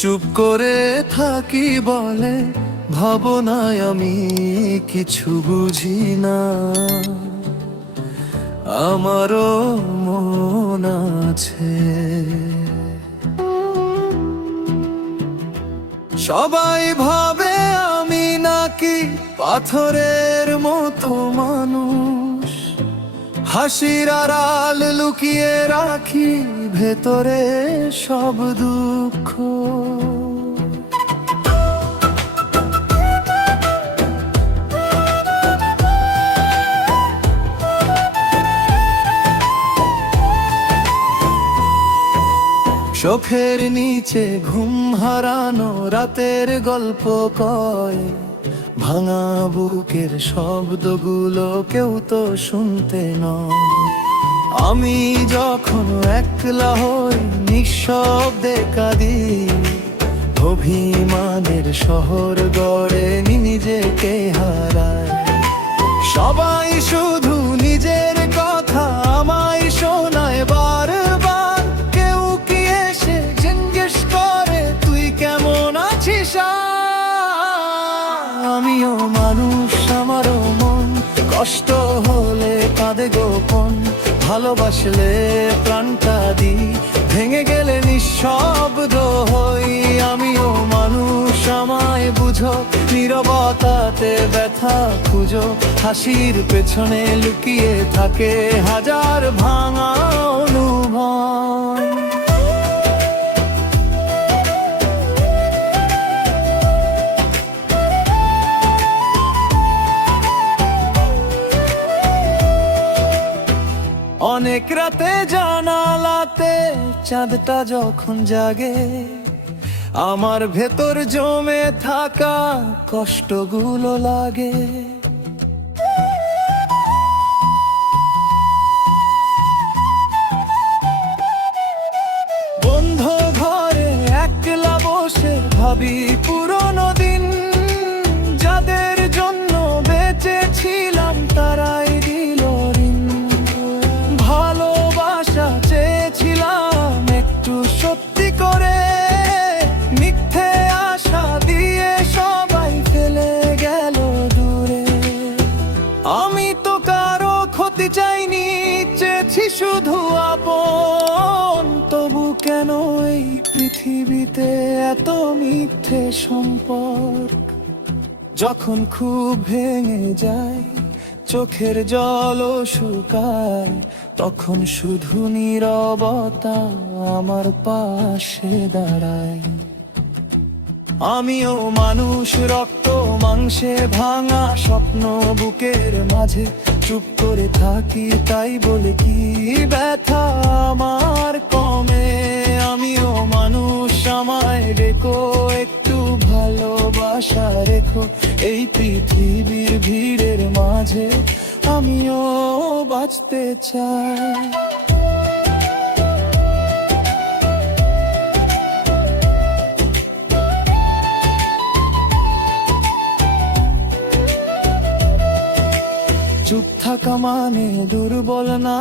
চুপ করে থাকি বলে ভাবনায় আমি কিছু বুঝি না। আমারও মন আছে, সবাই ভাবে আমি নাকি পাথরের মতো মানুষ। হাসির আড়াল লুকিয়ে রাখি ভেতরে সব দুঃখ। চোখের নিচে ঘুম হারানো রাতের গল্প কয়, ভাঙা বুকের শব্দগুলো কেউ তো শুনতে নয়। আমি যখন একলা হই নিঃশব্দে কাঁদি, অভিমানের শহর গড়ে নিজেকে হারায়। সবাই শুধু নিজের কথা আমায় শোনায় বারবার, কেউ কি এসে জিজ্ঞেস করে তুই কেমন আছিস। আমিও মানুষ, আমারও মন, কষ্ট হলে কাঁদে গোপন। ভালোবাসলে প্রাণটা দিই, ভেঙে গেলে নিঃশব্দ হই। আমিও মানুষ, আমায় বুঝো, নীরবতাতে ব্যথা খুঁজো। হাসির পেছনে লুকিয়ে থাকে হাজার ভাঙা অনুভব। অনেক রাতে জানালাতে চাঁদটা যখন জাগে, আমার ভেতর জমে থাকা কষ্টগুলো লাগে। বন্ধ ঘরে একলা বসে ভাবি পুরনো দিন, যাদের জন্য বেঁচেছিলাম তারাই দিল ঋণ। ভালোবাসা চেয়েছিলাম একটু সত্যি করে, মিথ্যে আশা দিয়ে সবাই ফেলে গেল দূরে। আমি তো কারো ক্ষতি চাইনি, চেয়েছি শুধু আপন। তবু কেন এই পৃথিবীতে এত মিথ্যে সম্পর্ক। যখন খুব ভেঙে যায়, চোখের জলও শুকায়, তখন শুধু নীরবতা আমার পাশে দাঁড়ায়। আমিও মানুষ, রক্ত মাংসে ভাঙা স্বপ্ন বুকের মাঝে। চুপ করে থাকি তাই বলে কি ব্যথা আমার কমে। আমিও মানুষ, আমায় রেখো, একটু ভালোবাসা রেখো। এই পৃথিবীর ভিড়ের মাঝে আমিও বাঁচতে চাই। চুপ থাকা মানে দুর্বল না,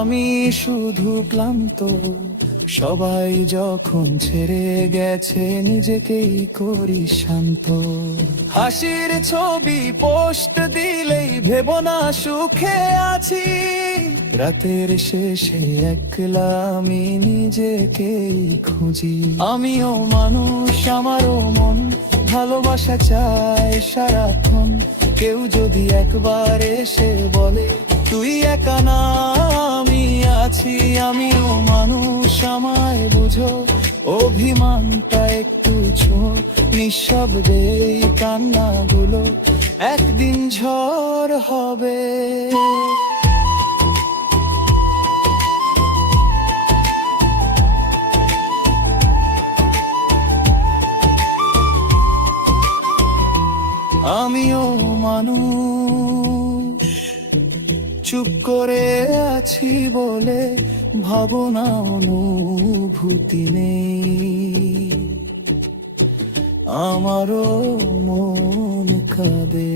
আমি শুধু ক্লান্ত। সবাই যখন ছেড়ে গেছে নিজেকেই করি শান্ত। হাসির ছবি পোস্ট দিলেই ভেবো না সুখে আছি। রাতের শেষে একলা আমি নিজেকেই খুঁজি। আমিও মানুষ, আমারও মন, ভালোবাসা চাই সারাক্ষণ। কেউ যদি একবার এসে বলে তুই একা না, আমি আছি। আমিও মানুষ, আমায় বুঝো, অভিমানটা একটু ছো। নিঃশব্দে এই কান্নাগুলো একদিন ঝড় হবে। আমিও মানুষ, চুপ করে আছি বলে ভাবনা অনুভূতি নেই। আমারও মন কাঁদে।